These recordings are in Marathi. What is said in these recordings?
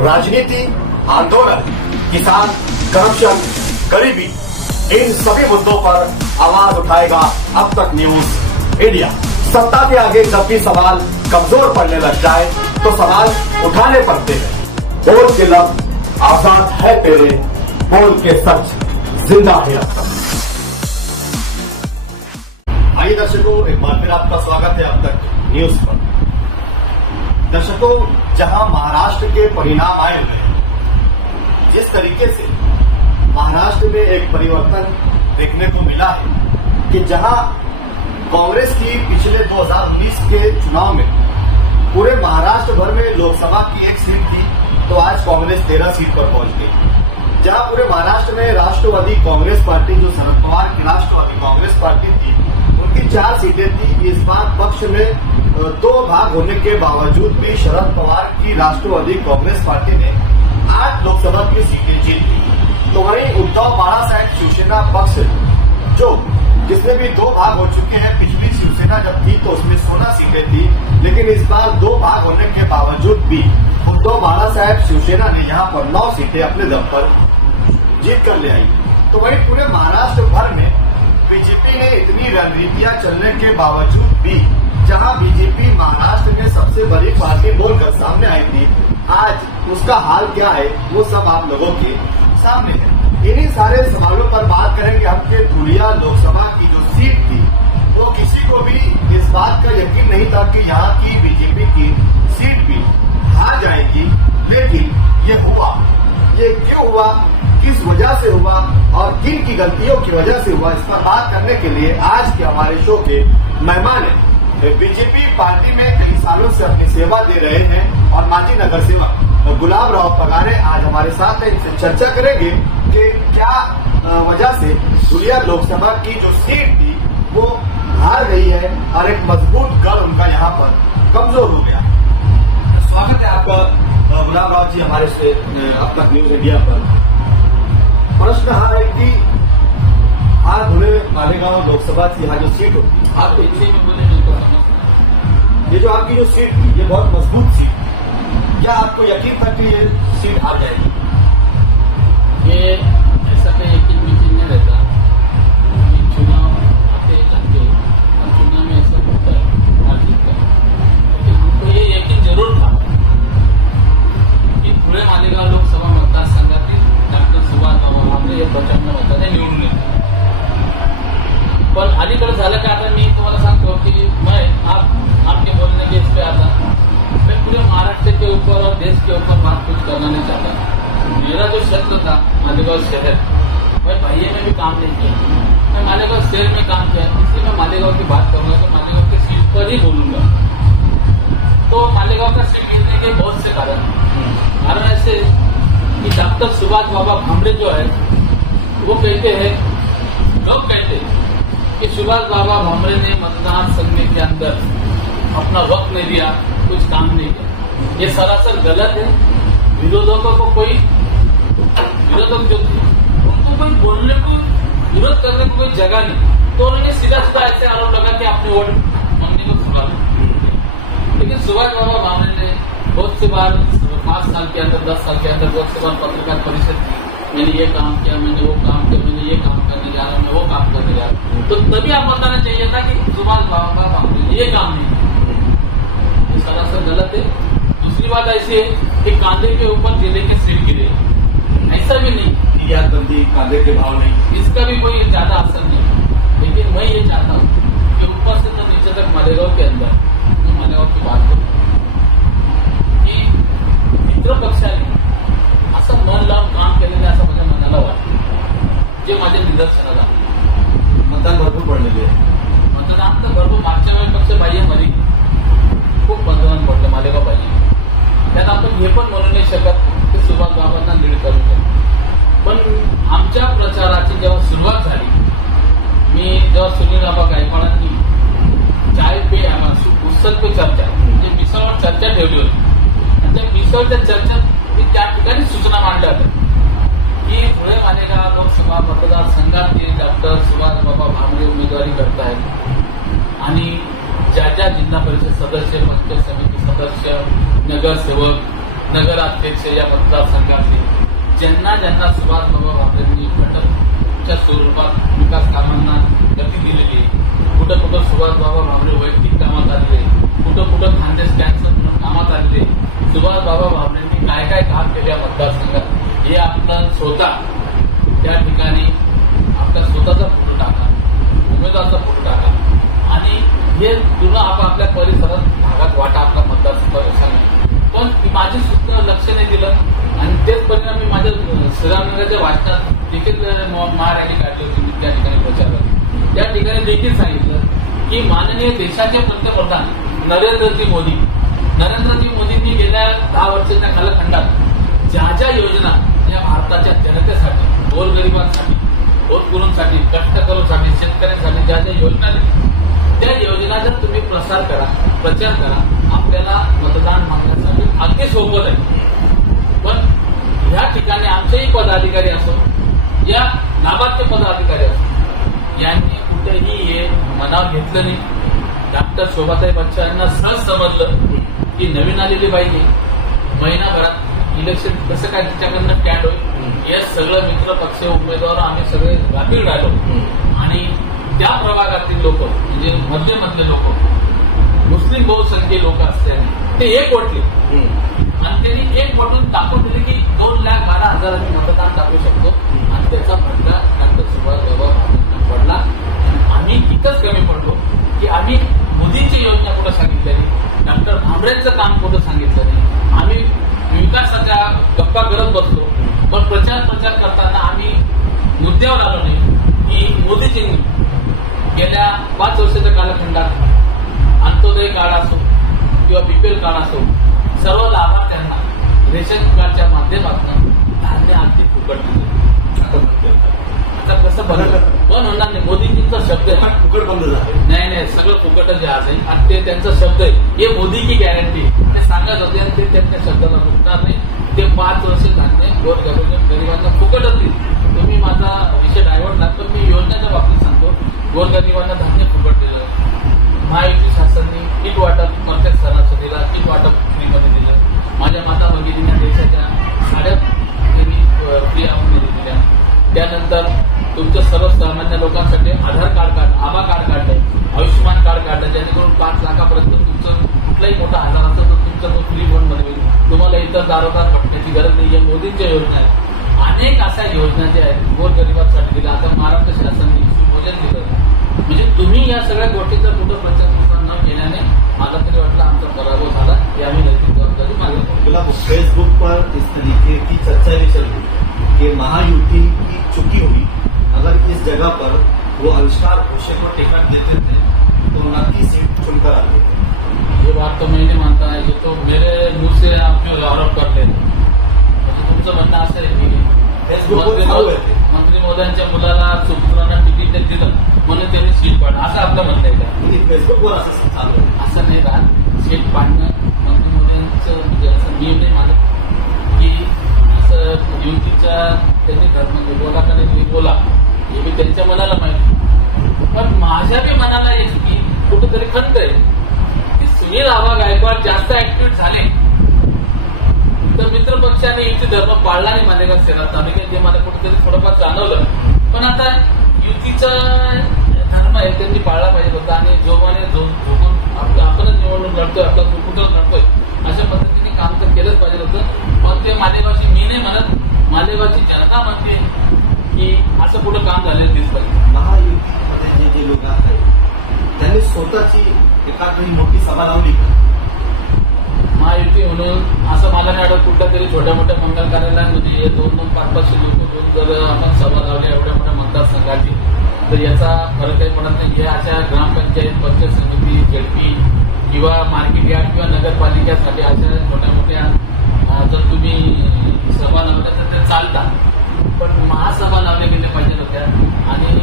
राजनीति, आंदोलन, किसान, करप्शन, गरीबी, इन सभी मुद्दों पर आवाज उठाएगा अब तक न्यूज इंडिया। सत्ता के आगे जब भी सवाल कमजोर पड़ने लग जाए तो सवाल उठाने पड़ते हैं। बोल के लफ्ज आजाद है तेरे, बोल के सच जिंदा है अब तक। आइए दर्शकों, एक बार फिर आपका स्वागत है अब तक न्यूज पर। दर्शकों, जहां महाराष्ट्र के परिणाम आए हुए हैं, जिस तरीके से महाराष्ट्र में एक परिवर्तन देखने को मिला है कि जहां कांग्रेस की पिछले 2019 के चुनाव में पूरे महाराष्ट्र भर में लोकसभा की एक सीट थी, तो आज कांग्रेस 13 सीट पर पहुंच गई। जहां पूरे महाराष्ट्र में राष्ट्रवादी कांग्रेस पार्टी, जो शरद पवार की राष्ट्रवादी कांग्रेस पार्टी थी, उनकी 4 सीटें थी। इस बार पक्ष में 2 भाग होने के बावजूद भी शरद पवार की राष्ट्रवादी कांग्रेस पार्टी ने 8 लोकसभा की सीटें जीत ली। तो वहीं उद्धव बाळासाहेब शिवसेना पक्ष, जो जिसमें भी 2 भाग हो चुके हैं, पिछली शिवसेना जब थी तो उसमें 16 सीटें थी, लेकिन इस बार 2 भाग होने के बावजूद भी उद्धव बाळासाहेब शिवसेना ने यहाँ पर 9 सीटें अपने दम पर जीत कर ले आई। तो वहीं पूरे महाराष्ट्र भर में बीजेपी ने इतनी रणनीतियां चलने के बावजूद भी, जहां बीजेपी महाराष्ट्र में सबसे बड़ी पार्टी बोलकर सामने आई थी, आज उसका हाल क्या है वो सब आप लोगों के सामने है। इन्हीं सारे सवालों पर बात करेंगे हम कि धुलिया लोकसभा की जो सीट थी, वो किसी को भी इस बात का यकीन नहीं था कि यहाँ की बीजेपी की सीट भी हार जाएगी, लेकिन ये हुआ। ये क्यों हुआ, किस वजह से हुआ और किन की गलतियों की वजह से हुआ, इस पर बात करने के लिए आज के हमारे शो के मेहमान है, बीजेपी पार्टी में कई सालों से अपनी सेवा दे रहे हैं और माजी नगर सेवक गुलाब राव पगारे आज हमारे साथ है। इनसे चर्चा करेंगे कि क्या वजह से धुलिया लोकसभा की जो सीट थी वो हार गई है और एक मजबूत गढ़ उनका यहाँ पर कमजोर हो गया। स्वागत है आपका गुलाब राव जी हमारे से अब तक न्यूज इंडिया पर। प्रश्न आ रही थी, आज धुले मालेगांव लोकसभा की यहाँ जो सीट होती है, आप इसी में बोले ये जो आपकी जो सीट थी, ये बहुत मजबूत सीट, क्या आपको यकीन था कि ये सीट हार जाएगी? ये ऐसा कोई यकीन नहीं रहता। चुनाव आते जाते और चुनाव में ऐसा होता है हार जीत का, लेकिन हमको ये यकीन जरूर था कि पुणे मालेगाव लोकसभा मतदारसंघातील डॉक्टर सुभाष बाबा भामरे हे प्रचंड मताने निवडून येतात. पण अलीकडे झालं का, आता मी तुम्हाला सांगतो की मैं आपके बोलने के इस पे आता, मैं पूरे महाराष्ट्र के ऊपर और देश के ऊपर बात कुछ करना नहीं चाहता। मेरा जो क्षेत्र था मालेगांव शहर, मैं बाह्य में भी काम नहीं किया, मैं मालेगांव शहर में काम किया, इसलिए मैं मालेगांव की बात करूंगा तो मालेगांव की सीट पर ही बोलूंगा। तो मालेगांव का सीट मिलने के बहुत से कारण ऐसे कि डॉक्टर सुभाष बाबा भामरे जो है वो कहते हैं, लोग कहते हैं कि सुभाष बाबा भामरे ने मतदान संघ के अंदर अपना वक्त नहीं दिया, कुछ काम नहीं किया। ये सरासर गलत है। विरोधकों को कोई विरोधक जो थे उनको कोई बोलने को, विरोध करने को कोई जगह नहीं, तो उन्होंने सीधा सीधा ऐसे आरोप लगा कि आपने वोट मांगने को सुना। लेकिन सुभाष बाबा भामरे ने बहुत सी बार 5 साल के अंदर, 10 साल के अंदर बहुत सी बार पत्रकार परिषद की, मैंने ये काम किया, मैंने वो काम किया, मैंने ये काम करने जा रहा हूँ, मैं वो काम करने जा रहा हूँ। तो तभी आप बताना चाहिए था कि सुभाष बाबा भामरे ने ये काम नहीं किया। सरासर गलत है। दूसरी बात ऐसी है कि कांदे के ऊपर जिले के सिर गिरे, ऐसा भी नहीं, निर्यातबंदी, कांदे के भाव नहीं, इसका भी कोई ज्यादा असर नहीं। लेकिन मैं ये चाहता हूँ कि ऊपर से तो नीचे तक मालेगांव के अंदर, मैं मालेगांव की बात करूँ की मित्र पक्षाने असं मन लावून काम केलेलं असं माझ्या मनाला वाटतं, जे माझ्या निदर्शनाला मतदान भरपूर पडलेले आहे. मतदान तर भरपूर मागच्या वेळी पक्ष बाह्य मध्ये खूप मतदान पडलं मालेगाव पाहिजे. त्यात आपण हे पण म्हणू नाही शकत की सुभाष बाबांना लीड करू शकतो. पण आमच्या प्रचाराची जेव्हा सुरुवात झाली, मी जेव्हा सुनील बाबा गायकवाडांनी चाय पे पुस्तक पे चर्चा, म्हणजे मिसळवर चर्चा ठेवली होती, आणि त्या मिसळच्या चर्चेत मी त्या ठिकाणी सूचना मांडल्या होत्या की पुणे मालेगाव लोकसभा मतदारसंघात डॉक्टर सुभाष बाबा भामरे उमेदवारी करतायत आणि ज्या ज्या जिल्हा परिषद सदस्य, पंचायत समिती सदस्य, नगरसेवक नगराध्यक्ष या मतदारसंघातले ज्यांना ज्यांना सुभाष बाबा भामरेंनी घटकच्या स्वरूपात विकास कामांना गती दिलेली आहे, कुठं कुठं सुभाष बाबा भामरे वैयक्तिक कामात आलेले, कुठं कुठं खानदेश कॅन्सर म्हणून कामात आलेले, सुभाष बाबा भामरेंनी काय काय काम केले या मतदारसंघात हे आपलं स्वतः त्या ठिकाणी आपल्या स्वतःचा फोटो टाका, उमेदवाराचा फोटो टाका आणि हे पूर्ण आपापल्या परिसरात भागात वाटा आपला मतदारसंघ सांगा. पण माझी सुद्धा लक्ष नाही दिलं आणि तेच परिणामी माझ्या श्रीरामनगरच्या भाषणात देखील महारॅली काढली होती. मी त्या ठिकाणी प्रचार करतो. त्या ठिकाणी देखील सांगितलं की माननीय देशाचे पंतप्रधान नरेंद्रजी मोदींनी गेल्या 10 वर्षाच्या कालखंडात ज्या ज्या योजना या भारताच्या जनतेसाठी, गोरगरिबांसाठी, होतकरूंसाठी, कष्टकरूंसाठी, शेतकऱ्यांसाठी ज्या ज्या योजना दिल्या त्या योजनाचा तुम्ही प्रसार करा, प्रचार करा. आपल्याला मतदान मागण्यासाठी अगदी सोबत आहे. पण ह्या ठिकाणी आमचेही पदाधिकारी असो या नाबादचे पदाधिकारी असो यांनी कुठेही हे मनावर घेतलं नाही. डॉक्टर शोभाताई बच्चन यांना सहज समजलं की नवीन आलेली बाई महिनाभरात इलेक्शन कसं काय तिच्याकडनं स्टँड होईल. हे सगळं मित्र पक्ष उमेदवार आम्ही सगळे गाफील राहिलो आणि त्या प्रभागातील लोक म्हणजे मधले लोक, मुस्लिम बहुसंख्य लोक असल्याने ते एक वटले आणि त्यांनी एक वटून दाखवून दिले की 2,12,000 मतदान टाकू शकतो आणि त्याचा फटका डॉक्टर सुभाष बाबा भामरेंना पडला. आम्ही इतकंच कमी पडलो की आम्ही मोदींची योजना कुठं सांगितलं नाही, डॉक्टर भामरेंचं काम कुठं सांगितलं नाही. आम्ही विकासाच्या गप्पा करत बसलो पण प्रचार करताना आम्ही मुद्द्यावर आलो नाही की मोदीजींनी गेल्या 5 वर्षाच्या कालखंडात अंत्योदय कार्ड असो किंवा बीपीएल कार्ड असो सर्व लाभार्थ्यांना रेशन कार्डच्या माध्यमातून धान्य अगदी फुकट दिले. आता कसं बंद पण होणार नाही. मोदीजींचा शब्द आहे फुकट बंद झालं नाही सगळं फुकटच आज आहे आणि ते त्यांचा शब्द आहे. हे मोदी की गॅरंटी ते सांगत होते आणि ते त्यांच्या शब्दाला रुकणार नाही. ते 5 वर्ष धान्य गोरगरिबांना फुकटच दिली. तुम्ही माझा विषय डायव्हर्ट लागतो. मी योजनेच्या बाबतीत सांगतो. गोरगरिबांना धान्य फुकट दिलं. महायुती शासनाने किट वाटप प्रत्येक सणासुदीला किट वाटप फ्रीमध्ये दिलं. माझ्या माता भगिनींना देशाच्या साड्या फ्री आपण दिल्या. त्यानंतर तुमच्या सर्वसामान्य लोकांसाठी आधार कार्ड आभा कार्ड काढलं, आयुष्यमान कार्ड काढलं जेणेकरून 5 लाखापर्यंत तुमचं कुठलाही मोठा आजार असेल तर तुमचा तो फ्री होऊन बनवेल. तुम्हाला इतर दारोदार पटण्याची गरज नाही. या मोदींच्या योजना आहेत. अनेक अशा योजना ज्या आहेत गोरगरिबांसाठी दिल्या. आता महाराष्ट्र शासनाने भोजन दिलं. म्हणजे तुम्ही या सगळ्या गोष्टीचा कुठं प्रचार न केल्याने मला तरी वाटलं आमचा पराभव झाला. हे आम्ही नैतिक जबाबदारी मानतो. गुलाब, फेसबुक पर इस तरीके की चर्चा भी चल रही कि महायुति की चुकी हुई अगर इस जगह पर वो आविष्कार घोषे को टिकट देते थे तो उनकी सीट चुनकर आते थे. ये बात तो मैं नहीं मानता है. ये तो मेरे मुंह से आप जो आरोप कर ले म्हणजे तुमचं म्हणणं असं आहे की मंत्री महोदयांच्या मुलाला सुपुत्रांना तिकीट दिलं म्हणून त्यांनी सीट पाडणं असं आपलं म्हणणं आहे का? फेसबुकवर असं चालू आहे. असं नाही राहत. सीट पाडणं मंत्री महोदयांचं म्हणजे असं नियम नाही मानत की असं युतीच्या त्यांनी धर्म बोला का नाही बोला हे मी त्यांच्या मनाला माहिती. पण माझ्या बी मनाला येईल की कुठेतरी खंत आहे की सुनील आबा गायकवाड जास्त ऍक्टिव्ह झाले तर मित्र पक्षाने युती धर्म पाळला नाही मालेगाव शहरात. आम्ही काही ते मला कुठेतरी थोडंफार जाणवलं. पण आता युतीचा धर्म आहे त्यांनी पाळला पाहिजे होता आणि जोमाने झोपून आपणच निवडणूक लढतोय, आपला कुठं लढतोय अशा पद्धतीने काम तर केलंच पाहिजे होतं. पण ते मालेगावची मी नाही म्हणत, मालेगावची जनता म्हणते की असं पुढं काम झालेलं दिसतं. महायुतीमध्ये जे लोक आहेत त्यांनी स्वतःची एखादी मोठी सभा लावली का? महायुती म्हणून असं मला नाही वाटत. कुठल्या तरी छोट्या मोठ्या मंगल कार्यालयांमध्ये 2-500 लोक जर आपण सभा लावल्या एवढ्या मोठ्या मतदारसंघाची तर याचा फरक काही पडत नाही. हे अशा ग्रामपंचायत, पंचायत समिती, झेडपी किंवा मार्केट यार्ड किंवा नगरपालिकेसाठी अशा छोट्या मोठ्या जर तुम्ही सभा लावल्या तर ते चालतात. पण महासभा लावल्या गेल्या पाहिजे होत्या आणि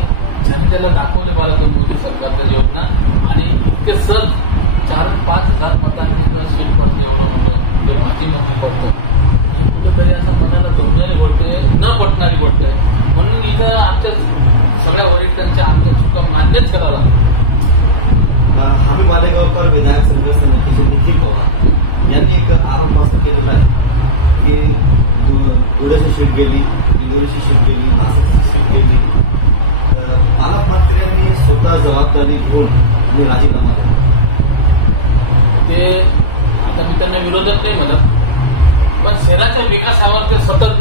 जनतेला दाखवले मला तो मोदी सरकारच्या योजना आणि इतके सर 4-5 हजार मतांनी सीट पडते एवढं मोठं ते माझी मत पडतं. कुठेतरी असं मनाला धोरणारी गोष्ट आहे, न पटणारी गोष्ट आहे. म्हणून इथं आमच्या सगळ्या वरिष्ठांच्या आमच्या चुका मान्यच करायला. हमी मालेगावकर विधायक संघ समितीचे निखिल पवार यांनी एक आरोप केलेला आहे की धुळ्याची सीट गेली, इंदोरीची सीट गेली, नाशिकची सीट गेली. पालकमंत्र्यांनी स्वतः जबाबदारी घेऊन आणि राजीनामा दिला. ते आता मी त्यांना विरोधात नाही म्हणत, पण शहराच्या विकासावर ते सतत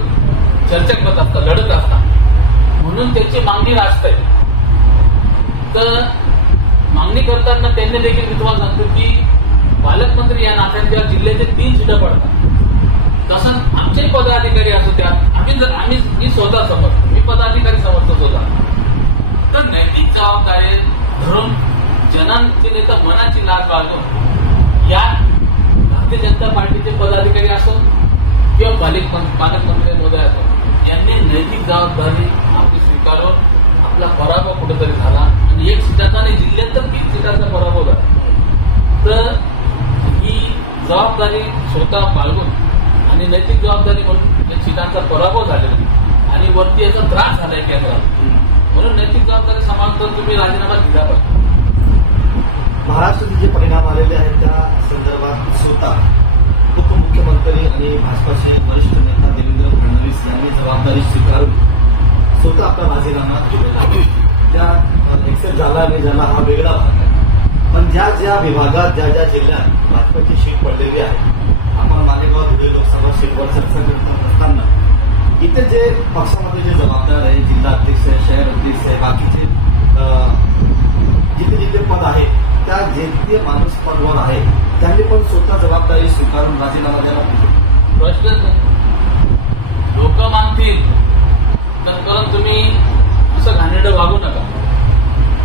चर्चा करत असतात, लढत असतात, म्हणून त्याची मागणी रास्त आहे. तर मागणी करताना त्यांनी देखील मी तुम्हाला सांगतो की पालकमंत्री या नात्याने जिल्ह्याचे 3 सीटं पडतात. तसंच आमचेही पदाधिकारी असो त्या मी स्वतः समजतो, मी पदाधिकारी समजतो स्वतः. तर नैतिक जबाबदारी धरून जनांची नेता मनाची लाज बाळगून या भारतीय जनता पार्टीचे पदाधिकारी असो किंवा पालकमंत्री महोदय असो, यांनी नैतिक जबाबदारी आपली स्वीकारून आपला पराभव कुठेतरी झाला आणि 1 सीटाचा आणि जिल्ह्यात तर 3 सीटाचा पराभव झाला. तर ही जबाबदारी स्वतः बाळगून आणि नैतिक जबाबदारी म्हणून या सीटांचा पराभव झालेला आणि वरती याचा त्रास झालाय केंद्रात, म्हणून नैतिक जबाबदारी सांभाळून तुम्ही राजीनामा दिला पाहिजे. महाराष्ट्रात जे परिणाम आलेले आहेत त्या संदर्भात स्वतः उपमुख्यमंत्री आणि भाजपाचे वरिष्ठ नेता देवेंद्र फडणवीस यांनी जबाबदारी स्वीकारून स्वतः आपला राजीनामा दिलेला आहे. त्या एक्सेप्ट झाला आणि झाला हा वेगळा भाग आहे, पण ज्या ज्या विभागात ज्या ज्या जिल्ह्यात भाजपाची सीट पडलेली आहे, आपण मालेगाव धुळे लोकसभा सीटवर चर्चा करत असताना इथे जे पक्षामध्ये जे जबाबदार आहे, जिल्हा अध्यक्ष आहे, शहर अध्यक्ष आहे, बाकीचे जिथे जिथे पद आहे त्या जे माणूस पदवर आहे त्यांनी पण स्वतः जबाबदारी स्वीकारून राजीनामा द्यायला पाहिजे. प्रश्नच नाही. लोक मानतील तर परत तुम्ही असं घाणेरडं वागू नका.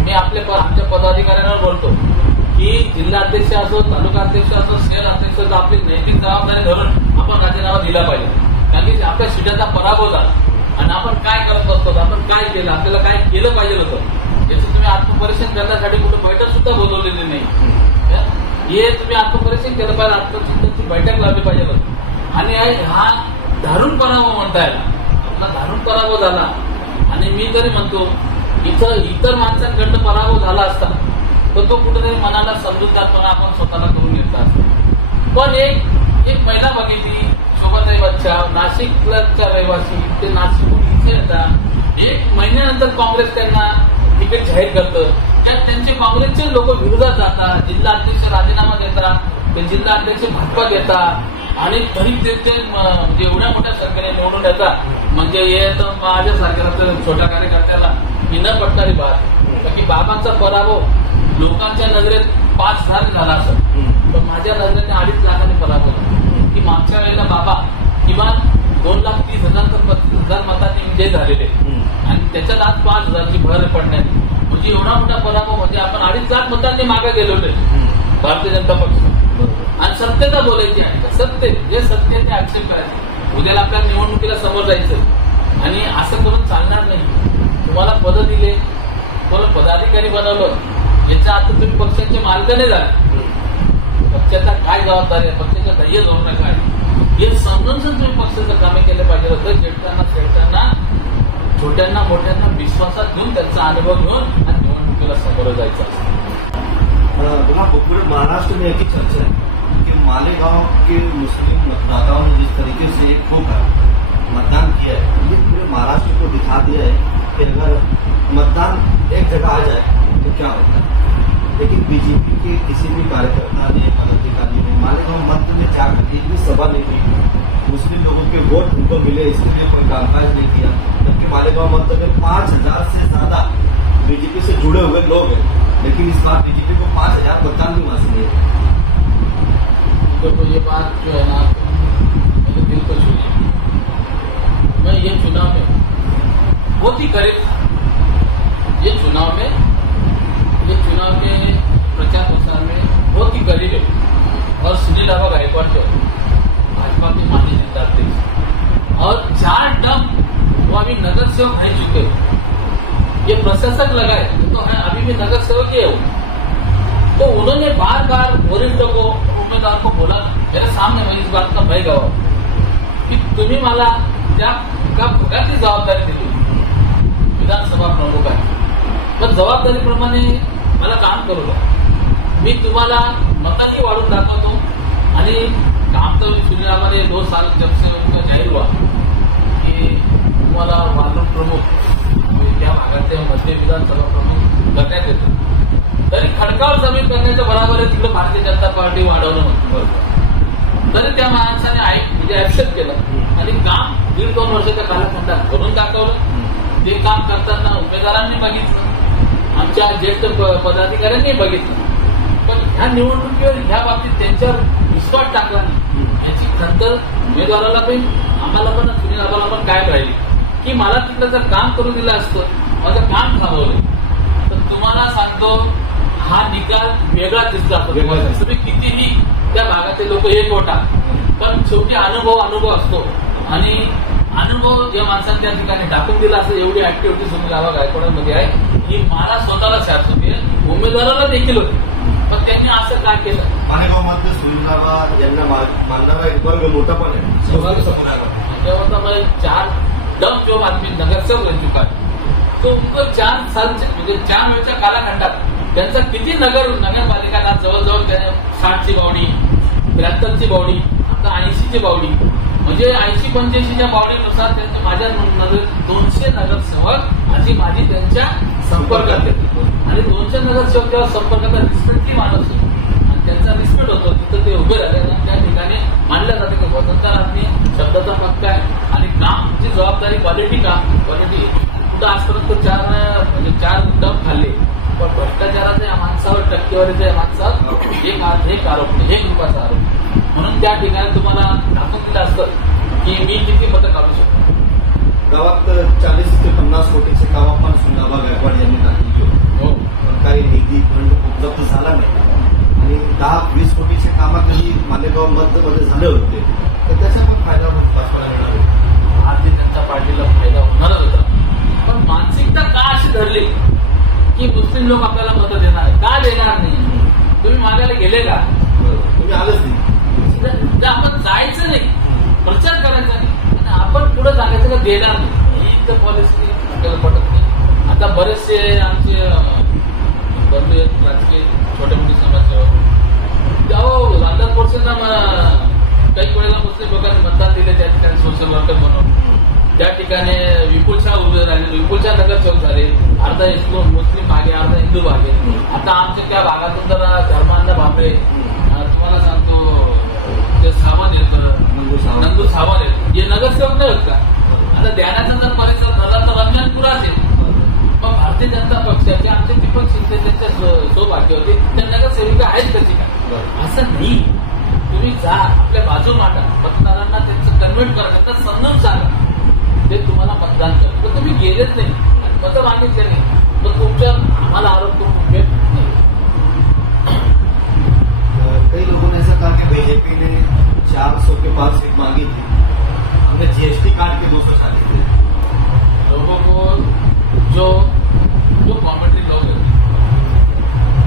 मी आमच्या पदाधिकाऱ्यांना बोलतो की जिल्हा अध्यक्ष असो, तालुका अध्यक्ष असो, शहर अध्यक्ष असो, आपली नैतिक जबाबदारी धरून आपण राजीनामा दिला पाहिजे. कारण की आपल्या सीटाचा पराभव झाला आणि आपण काय करत असतो, आपण काय केलं, आपल्याला काय केलं पाहिजे होतं याचं तुम्ही आत्मपरीक्षण करण्यासाठी कुठं बैठक सुद्धा बोलवलेली नाही. हे तुम्ही आत्मपरीक्षण केलं पाहिजे, आत्मचिंतनची बैठक लावली पाहिजे होतं. आणि हा दारुण पराभव म्हणता येईल, आपला दारुण पराभव झाला. आणि मी तरी म्हणतो इतर माणसांकडनं पराभव झाला असता तर तो कुठेतरी मनाला समजूतदारपणा आपण स्वतःला करून घेतला असता. पण एक महिला बघितली, शोभाताई बच्चाव, नाशिकच्या रहिवासी, ते नाशिकहून इथे येतात. 1 महिन्यानंतर काँग्रेस त्यांना तिकीट जाहीर करतं. त्यात त्यांचे काँग्रेसचे लोक विरोधात जातात, जिल्हा अध्यक्ष राजीनामा देतात, ते जिल्हा अध्यक्ष भाजपात येतात आणि तरी ते म्हणजे एवढ्या मोठ्या संख्येने निवडून येतात. म्हणजे हे तर माझ्यासारख्याला तर छोट्या कार्यकर्त्याला मी न पटणारी बात की बाबांचा पराभव लोकांच्या नजरेत 5,000 झाला असं, पण माझ्या नजरेने 2.5 लाखांनी पराभव झाला. की मागच्या वेळेला बाबा किमान 2,30,000 तर 35,000 मतांनी विजय झालेले आणि त्याच्यात आज 5,000ची भर पडण्यात म्हणजे एवढा मोठा पराभव. म्हणजे आपण 2.5 लाख मतांनी मागे गेलेले भारतीय जनता पक्ष. आणि सत्यता बोलायची आहे, सत्य जे सत्य ते ऍक्सेप्ट करायचं. उद्याला आपल्या निवडणुकीला समोर जायचं आणि असं करून चालणार नाही. तुम्हाला पद दिले, तुम्हाला पदाधिकारी बनवलं, याच्या आता तुम्ही पक्षाचे मालक नाही झाले. पक्षाचा काय जबाबदारी आहे, पक्षाच्या ध्येय धोरण काय हे समजून तुम्ही पक्षाचं कामे केलं पाहिजे होतं. जेठ्यांना खेळताना छोट्यांना मोठ्यांना विश्वासात घेऊन त्यांचा अनुभव घेऊन आणि निवडणुकीला समोर जायचं असतं. पूरे महाराष्ट्र में एक ही चर्चा है कि मालेगांव के मुस्लिम मतदाताओं ने जिस तरीके से खूब मतदान किया है, ये पूरे महाराष्ट्र को दिखा दिया है कि अगर मतदान एक जगह आ जाए तो क्या होता है. लेकिन बीजेपी के किसी भी कार्यकर्ता ने, पदाधिकारी ने मालेगांव मंत्र में जाकर एक भी सभा नहीं की, मुस्लिम लोगों के वोट उनको मिले इसके लिए कोई कामकाज नहीं किया. जबकि मालेगांव मंत्र में 5,000 से ज्यादा बीजेपी से जुड़े हुए लोग हैं, लेकिन इस बार बीजेपी को 5,000 मतदान भी वहां से नहीं है. तो ये बात जो है ना मेरे दिल को छू गई. मैं ये चुनाव में बहुत ही करीब था. ये चुनाव में प्रचार प्रसार में बहुत ही करीब है. और सुनील बाबा गायकवाड़ जो भाजपा के माजी जिला अध्यक्ष और 4 टर्म वो अभी नगर सेवक रह चुके हैं. ये प्रशासक लगाए तो है, अभी भी नगर सेवक ही है वो. तो उन्होंने बार बार वरिष्ठ को, उम्मीदवार को बोला मेरे सामने, मैं इस बात का भय गवा की तुम्ही मला त्या भागाची जबाबदारी दिली विधानसभा प्रमुख आहे, पण जबाबदारीप्रमाणे मला काम करू द्या. मी तुम्हाला मतांनी वाढून दाखवतो आणि काम तो सुनील हमारे 2 साल जब से उनका जाहीर हुआ की तुम्हाला वार्ड प्रमुख म्हणजे त्या भागाचे मध्य विधानसभा प्रमुख करण्यात येतो, तरी खडकावर जमीन करण्याच्या बरोबर आहे तिकडे भारतीय जनता पार्टी वाढवणं होतं. तरी त्या माणसाने म्हणजे ऍक्सेप्ट केलं आणि काम 1.5-2 वर्षाच्या कालखंडात करून दाखवलं. ते काम करताना उमेदवारांनी बघितलं, आमच्या ज्येष्ठ पदाधिकाऱ्यांनी बघितलं, पण ह्या निवडणुकीवर ह्या बाबतीत त्यांच्यावर विश्वास टाकला नाही. याची खंत उमेदवाराला पण आम्हाला पण सुनील आम्हाला पण काय कळली की मला तिथलं जर काम करून दिलं असतं, माझं काम थांबवलं तर तुम्हाला सांगतो हा निकाल वेगळा दिसला असतो. तुम्ही कितीही त्या भागाचे लोक एक होता, पण शेवटी अनुभव असतो आणि अनुभव ज्या माणसाने त्या ठिकाणी टाकून दिला असं एवढी ऍक्टिव्हिटी सुनील आबा गायकवाडांमध्ये आहे ही मला स्वतःला शास होती, उमेदवाराला देखील होती. पण त्यांनी असं काय केलं? मालेगाव मध्ये सुनील आबा यांना मानणारा एक वर्ग मोठा पण आहे. मैं 4 टर्म जो आदमी नगर सेवक रह चुका है, तो उनको 4 साल म्हणजे 4 वेळच्या कालखंडात त्यांचा किती नगरपालिका जवळजवळ 60ची बावडी, 73ची बावडी, आता 80ची बावडी, म्हणजे 80-85च्या बावडीनुसार त्यांच्या माझ्या 200 नगरसेवक अशी माझी त्यांच्या संपर्कात येते आणि 200 नगरसेवक जेव्हा संपर्काचा रिस्पेक्टली माणूस आणि त्यांचा रिस्पेक्ट होतो तिथं ते उभे राहिले आणि त्या ठिकाणी मानलं जातं की वतनदार आदमी शब्दाचा पक्का आहे आणि कामची जबाबदारी क्वालिटी कुठं आजपर्यंत 4 टप खाल्ले, पण भ्रष्टाचाराच्या या माणसावर टक्केवारीच्या या माणसावर एक आरोप नाही, 1 रुपयाचा आरोप. म्हणून त्या ठिकाणी तुम्हाला दाखवून दिलं असतं की मी किती मतं काढू शकतो. गावात 40 ते 50 कोटीचे काम पण सुनील आबा गायकवाड यांनी दाखवली होती. हो, पण काही निधी फंड उपलब्ध झाला नाही आणि 10-20 कोटीचे कामातही मालेगाव मध्ये झाले होते, तर त्याचा पण फायदा भाजपाला मिळणार होता. भारतीय जनता पार्टीला फायदा होणार होता, पण मानसिकता का अशी धरली की मुस्लिम लोक आपल्याला मतं देणार आहे? का देणार नाही? तुम्ही मागायला गेले का? तुम्ही आलंच नाही. आपण जायचं नाही, प्रचार करायचा नाही आणि आपण पुढे सांगायचं का देणार नाही, ही तर पॉलिसी आपल्याला पटत नाही. आता बरेचसे आमचे बंधू आहेत राजकीय छोटे मोठे समाजसेवक, तेव्हा 1000% काही वेळेला मुस्लिम लोकांनी मतदान दिले त्या ठिकाणी सोशल वर्कर म्हणून. त्या ठिकाणी विपुल शाह उभे राहिले, विपुल शाह नगरसेवक झाले, अर्धा मुस्लिम भागे अर्धा हिंदू भागे. आता आमच्या त्या भागातून जरा धर्मांना भाबरे तुम्हाला सांगतो ते सावंत येतं, नंदू सावंत येत, हे नगरसेवक नाही होत का? आता ध्यानाचा जर परिसर झाला तर रमजानपुराच आहे, पण भारतीय जनता पक्षाचे आमचे दीपक शिंदे त्यांच्या सौभाग्य होते त्या नगरसेविका आहेत कशी का? असं नाही. तुम्ही जा आपल्या बाजू मांडा, मतदारांना त्यांचं कन्व्हिन्स करा, त्यांना समजून सांगा, ते तुम्हाला मतदान करा. तर तुम्ही गेलेच नाही आणि मतं मागितले नाही, तर तुमच्या आम्हाला आरोप करून उपयोग नाही. कई लोगों ने ऐसा कहा कि बीजेपी ने 400 के पार सीट मांगी थी, हमने जीएसटी काट के 240 थे. लोगों को जो कॉमेंट्री लोग हैं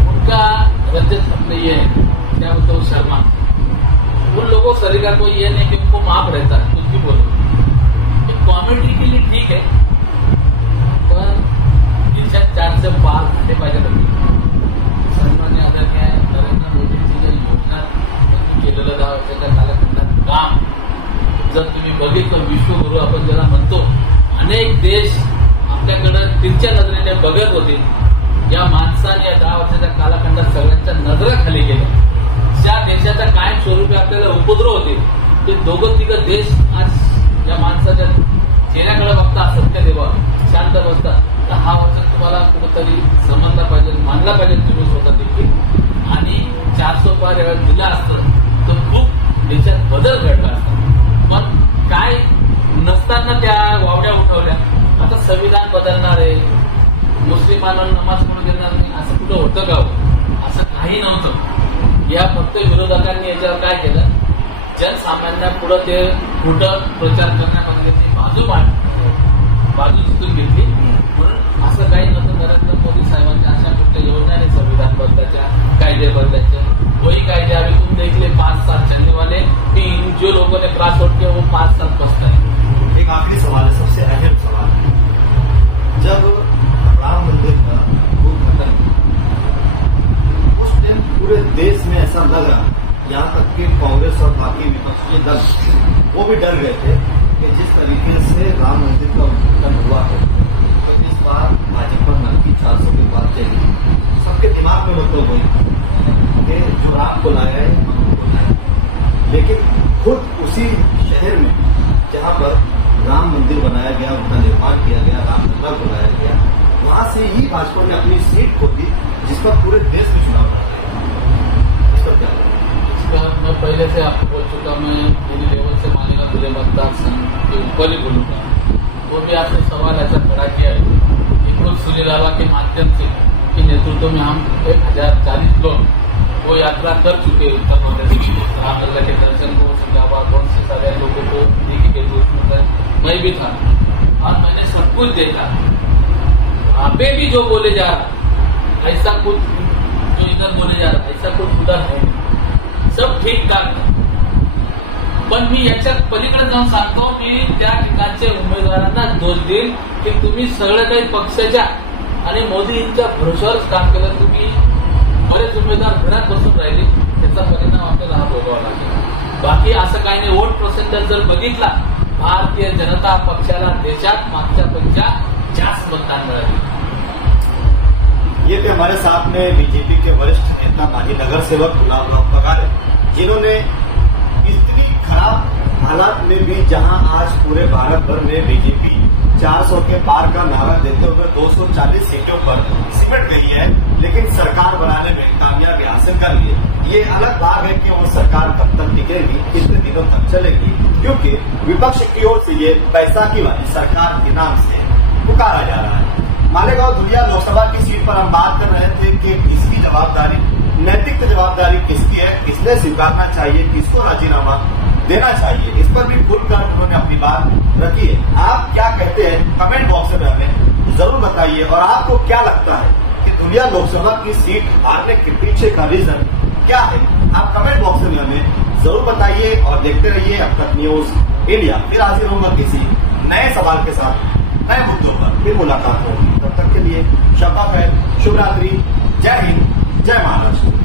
उनका रजत अपने ये क्या बोलते हो शर्मा, उन लोगों सरीका को ये नहीं कि उनको माफ रहता है कुछ भी बोलो. कॉमेडी के लिए ठीक है, पण 4 से 5 घंटे पाहिजे होते. सन्मान्य आदरणीय नरेंद्र मोदींची ज्या योजना त्यांनी केलेलं 10 वर्षाच्या कालखंडात काम जर तुम्ही बघितलं, विश्वगुरु आपण ज्याला म्हणतो, अनेक देश आपल्याकडे तिरच्या नजरेने बघत होते. या माणसाने या 10 वर्षाच्या कालखंडात सगळ्यांच्या नजरा खाली गेल्या. ज्या देशाच्या कायम स्वरूपी आपल्याला उपद्रव होते ते 2-3 देश आज या माणसाच्या चेहऱ्याकडे बघता सत्य देवा शांत बसतात. 10 वर्षात तुम्हाला कुठेतरी समजला पाहिजे, मानला पाहिजे तुम्ही स्वतः देखील. आणि 400 पार दिला असतं तर खूप देशात बदल घडला असता. पण काय नसताना त्या वावड्या उठवल्या. आता संविधान बदलणार आहे, मुस्लिमांना नमाज पढू देणार नाही, असं कुठं होतं का? असं काही नव्हतं. या फक्त विरोधकांनी याच्यावर काय केलं, जनसामान्यांपुढे ते खोटं प्रचार करण्यामध्ये ती बाजू जिथून घेतली. म्हणून असं काही नव्हतं. नरेंद्र मोदी साहेबांच्या अशा कुठल्या योजना नाही संविधान बदलाच्या, कायदे बदलाचे. वही कायदे अभी तुम देख ले 5 साल चलने वाले, कि जो लोगों ने क्रॉस वोट किया वो 5 साल पछता है. एक आखिरी सवाल है, सबसे अहम सवाल. जब राम मंदिर का उद्घाटन, उस टाइम पूरे देश में ऐसा लगा यहाँ तक कि कांग्रेस और बाकी विपक्षी दल वो भी डर गए थे कि जिस तरीके से राम मंदिर का उद्घाटन हुआ है तो इस बार भाजपा नक्की 400 के बाद जाएगी। सबके दिमाग में मतलब वही कि जो राम को लाया है हम को लाया, लेकिन खुद उसी शहर में जहाँ पर राम मंदिर बनाया गया, उनका निर्माण किया गया, रामलला बुलाया गया, वहां से ही भाजपा ने अपनी सीट खो दी, जिस पर पूरे देश में चुनाव लड़ा है। इस पर क्या इसका मैं पहले से आपको बोल चुका, मैं पूरी लेवल से मानेगा पूरे मतदार संघ के ऊपर ही बोलूंगा। वो भी आपने सवाल ऐसा खड़ा किया है कि खुद सुरीलावा के माध्यम से उनके नेतृत्व में हम 1040 लोग वो यात्रा कर चुके उत्तर प्रदेश में रामलला के दर्शन को, सिंगाबाद बहुत से सारे लोगों को देखी के रूप में मैं भी था और मैंने सब कुछ देखा। वहाँ पे भी जो बोले जा रहा ऐसा कुछ, जो इधर बोले जा रहा ऐसा कुछ उधर है, सब ठीक ठाक आहे. पण मी याच्यात पलीकडे जाऊन सांगतो, मी त्या ठिकाणच्या उमेदवारांना दोष देईल की तुम्ही सगळं काही पक्षाच्या आणि मोदींच्या भरोश्यावरच काम केलं. तुम्ही बरेच उमेदवार घरात बसून राहिले, त्याचा परिणाम आपल्याला हा भोगावा लागेल. बाकी असं काही नाही. वोट पर्सेंटेज जर बघितला, भारतीय जनता पक्षाला देशात मागच्यापेक्षा जास्त मतदान मिळाले. ये थे हमारे साथ में बीजेपी के वरिष्ठ नेता माजी नगर सेवक गुलाबराव पगारे, जिन्होंने इतनी खराब हालात में भी जहां आज पूरे भारत भर में बीजेपी 400 के पार का नारा देते हुए 240 सीटों पर सिमट गई है, लेकिन सरकार बनाने में कामयाबी हासिल कर ली है. ये अलग बात है कि वो सरकार कब तक टिकेगी, कितने दिनों तक चलेगी, क्योंकि विपक्ष की ओर से ये पैसा की वाली सरकार के नाम से पुकारा जा रहा है. मालेगांव धुलिया लोकसभा की सीट पर हम बात कर रहे थे कि किसकी जवाबदारी, नैतिक जवाबदारी किसकी है, किसने स्वीकारना चाहिए, किसको राजीनामा देना चाहिए, इस पर भी खुलकर उन्होंने अपनी बात रखी है. आप क्या कहते हैं कमेंट बॉक्स में हमें जरूर बताइए, और आपको क्या लगता है कि धुलिया लोकसभा की सीट हारने के पीछे का रीजन क्या है, आप कमेंट बॉक्स में हमें जरूर बताइए. और देखते रहिए अब तक न्यूज इंडिया. फिर हाजिर होगा किसी नए सवाल के साथ, नए मुद्दों पर फिर मुलाकात होगी. तब तक के लिए शब्बा खैर, शुभ रात्रि, जय हिंद, जय महाराष्ट्र.